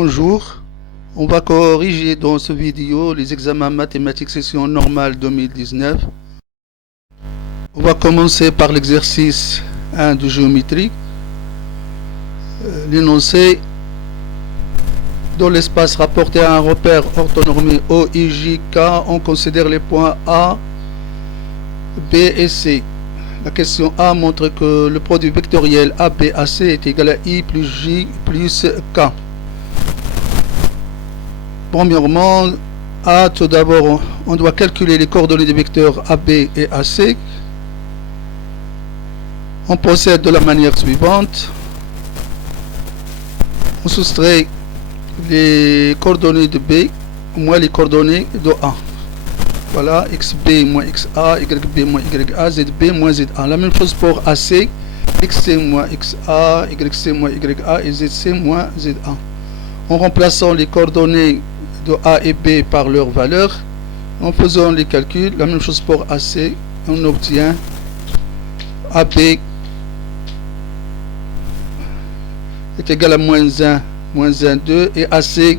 Bonjour, on va corriger dans cette vidéo les examens mathématiques session normale 2019. On va commencer par l'exercice 1 de géométrie. L'énoncé: dans l'espace rapporté à un repère orthonormé O, I, J, K, on considère les points A, B et C. La question A montre que le produit vectoriel ABAC est égal à I plus J plus K. Premièrement, tout d'abord, on doit calculer les coordonnées des vecteurs AB et AC. On procède de la manière suivante. On soustrait les coordonnées de B moins les coordonnées de A. Voilà, XB moins XA, YB moins YA, ZB moins ZA. La même chose pour AC, XC moins XA, YC moins YA et ZC moins ZA. En remplaçant les coordonnées de A et B par leurs valeurs, en faisant les calculs, la même chose pour AC, on obtient AB est égal à moins 1, moins 1, 2 et AC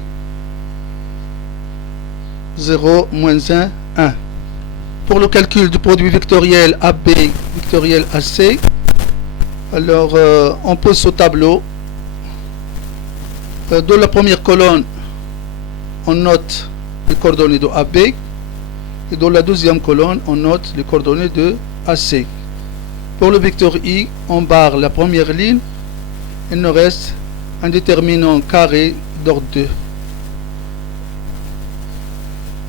0, moins 1, 1. Pour le calcul du produit vectoriel AB, vectoriel AC, alors on pose au tableau. Dans la première colonne, on note les coordonnées de AB et dans la deuxième colonne, on note les coordonnées de AC. Pour le vecteur I, on barre la première ligne. Il nous reste un déterminant carré d'ordre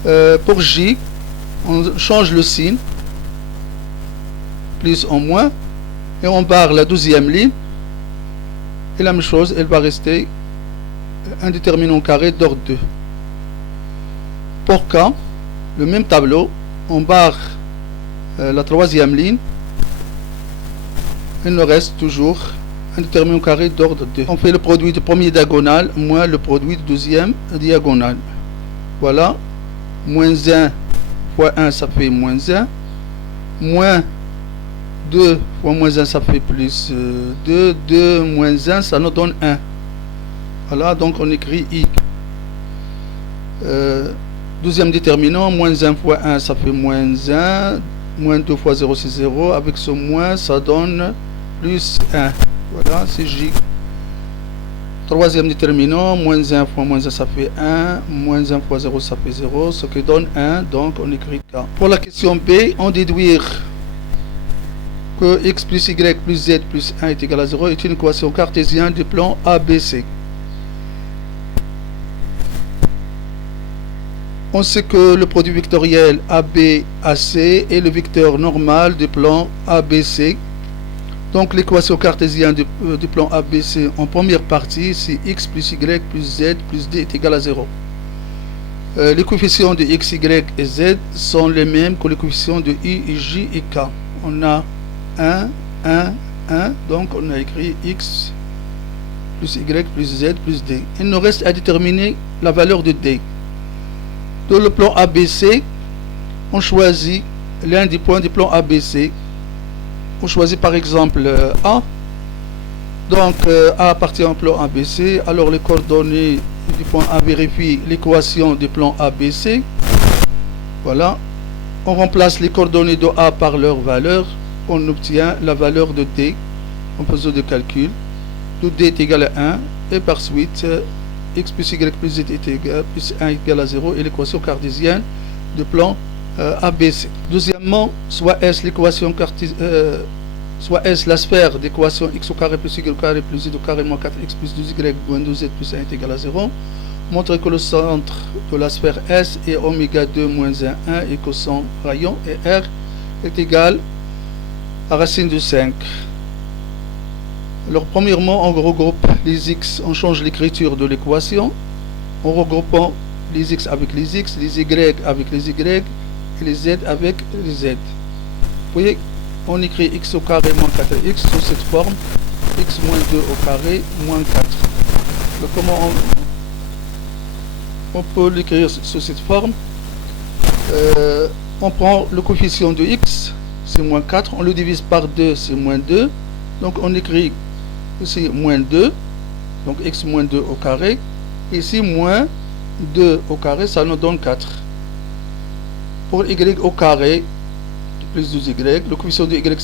2. Pour J, on change le signe, plus en moins, et on barre la deuxième ligne. Et la même chose, elle va rester un déterminant carré d'ordre 2. Pour K, le même tableau, on barre la troisième ligne. Il nous reste toujours un déterminant carré d'ordre 2. On fait le produit du premier diagonal moins le produit du deuxième diagonal. Voilà, moins 1 fois 1 ça fait moins 1, moins 2 fois moins 1 ça fait plus 2, 2 moins 1 ça nous donne 1. Voilà, donc on écrit I. Deuxième déterminant, moins 1 fois 1 ça fait moins 1, moins 2 fois 0 c'est 0, avec ce moins ça donne plus 1. Voilà, c'est J. Troisième déterminant, moins 1 fois moins 1 ça fait 1, moins 1 fois 0 ça fait 0, ce qui donne 1, donc on écrit K. Pour la question B, on déduire que x plus y plus z plus 1 est égal à 0 est une équation cartésienne du plan ABC. On sait que le produit vectoriel ABAC est le vecteur normal du plan ABC. Donc l'équation cartésienne du plan ABC en première partie, c'est x plus y plus z plus d est égal à 0. Les coefficients de x, y et z sont les mêmes que les coefficients de i, j et k. On a 1, 1, 1, donc on a écrit x plus y plus z plus d. Il nous reste à déterminer la valeur de d. Dans le plan ABC, on choisit l'un des points du plan ABC. On choisit par exemple A. Donc A appartient au plan ABC. Alors les coordonnées du point A vérifient l'équation du plan ABC. Voilà. On remplace les coordonnées de A par leur valeur. On obtient la valeur de D en faisant des calculs. De D est égal à 1 et par suite x plus y plus z est égal plus 1 égale à 0 et l'équation cartésienne du plan ABC. Deuxièmement, soit S l'équation cartésienne, soit S la sphère d'équation x au carré plus y au carré plus z au carré moins 4x plus 2y moins 2z plus 1 est égal à 0 montre que le centre de la sphère S est oméga 2 moins 1, 1 et que son rayon et R est égal à racine de 5. Alors premièrement, on regroupe les x, on change l'écriture de l'équation en regroupant les x avec les x, les y avec les y et les z avec les z. Vous voyez, on écrit x au carré moins 4x sous cette forme, x moins 2 au carré moins 4. Donc comment on peut l'écrire sous cette forme? On prend le coefficient de x, c'est moins 4, on le divise par 2, c'est moins 2. Donc on écrit ici moins 2, donc x moins 2 au carré, Ici, moins 2 au carré, ça nous donne 4. Pour y au carré, plus 2y, le coefficient de y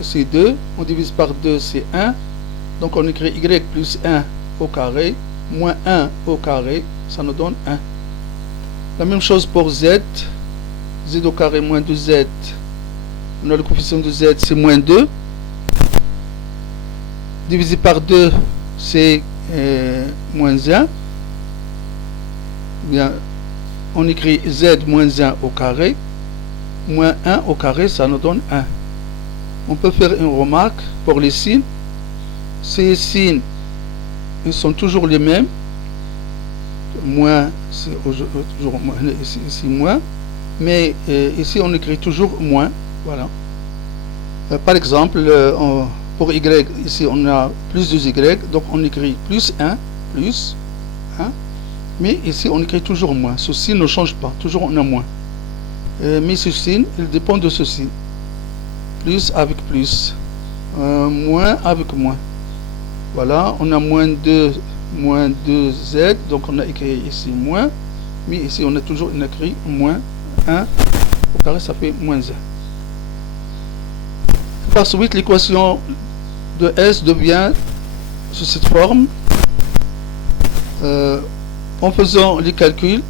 c'est 2, on divise par 2 c'est 1, donc on écrit y plus 1 au carré, moins 1 au carré, ça nous donne 1. La même chose pour z, z au carré moins 2z, on a le coefficient de z c'est moins 2, divisé par 2 c'est moins 1, bien, on écrit z moins 1 au carré, moins 1 au carré, ça nous donne 1. On peut faire une remarque pour les signes. Ces signes, ils sont toujours les mêmes. Moins, c'est toujours moins, ici moins. Mais ici, on écrit toujours moins. Voilà. Par exemple, pour y, ici, on a plus 2y. Donc, on écrit plus 1, plus 1. Mais ici, on écrit toujours moins. Ce signe ne change pas. Toujours, on a moins. Mais ce signe, il dépend de ceci. Plus avec plus. Moins avec moins. Voilà, on a moins 2z. Donc on a écrit ici moins. Mais ici, on a toujours écrit moins 1. Au carré, ça fait moins 1. Par suite, l'équation de S devient sous cette forme. En faisant les calculs,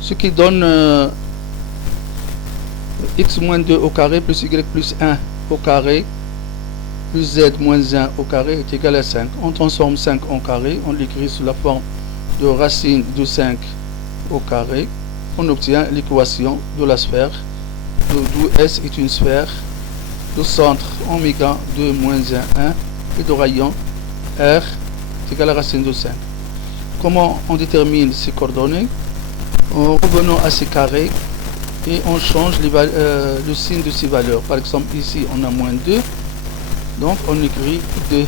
ce qui donne x moins 2 au carré plus y plus 1 au carré plus z moins 1 au carré est égal à 5. On transforme 5 en carré, on l'écrit sous la forme de racine de 5 au carré. On obtient l'équation de la sphère, d'où S est une sphère, de centre oméga 2 moins 1, 1 et de rayon R est égal à racine de 5. Comment on détermine ces coordonnées? En revenant à ces carrés et on change le signe de ces valeurs. Par exemple, ici on a moins 2, donc on écrit 2.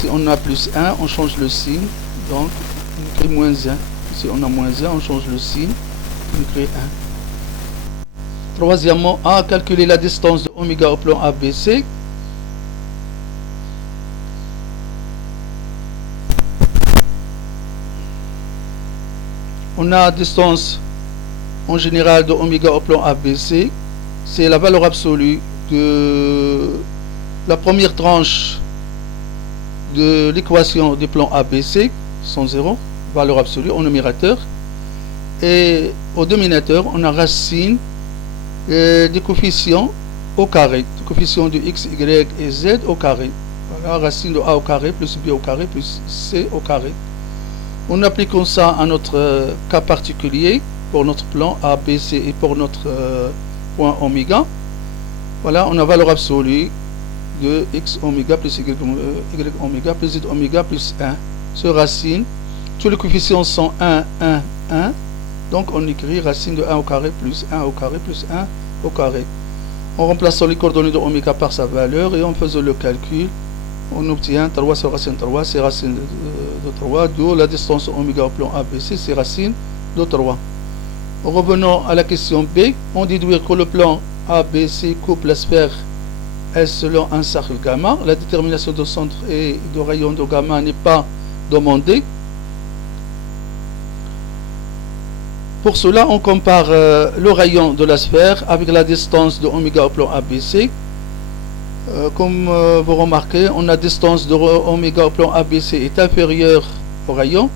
Si on a plus 1, on change le signe, donc on écrit moins 1. Si on a moins 1, on change le signe, on écrit 1. Troisièmement, à calculer la distance de oméga au plan ABC. On a distance en général de oméga au plan ABC, c'est la valeur absolue de la première tranche de l'équation du plan ABC, 100, valeur absolue au numérateur, et au dénominateur on a racine des coefficients au carré, des coefficients de x, y et z au carré. Voilà, racine de a au carré plus b au carré plus c au carré. En appliquant ça à notre cas particulier, pour notre plan ABC et pour notre point oméga, voilà, on a valeur absolue de x oméga plus y oméga plus z oméga plus 1. Ce racine, tous les coefficients sont 1, 1, 1. Donc on écrit racine de 1 au carré plus 1 au carré plus 1 au carré. En remplaçant les coordonnées de oméga par sa valeur et en faisant le calcul, on obtient 3 sur racine 3, c'est racine de 3, d'où la distance oméga au plan ABC, c'est racine de 3. Revenons à la question B, on déduit que le plan ABC coupe la sphère S selon un cercle gamma. La détermination de centre et de rayon de gamma n'est pas demandée. Pour cela, on compare le rayon de la sphère avec la distance de oméga au plan ABC. Comme vous remarquez, on a distance de oméga au plan ABC est inférieure au rayon.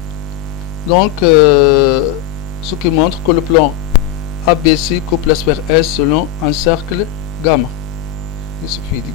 Donc, ce qui montre que le plan ABC coupe la sphère S selon un cercle gamma. Il suffit de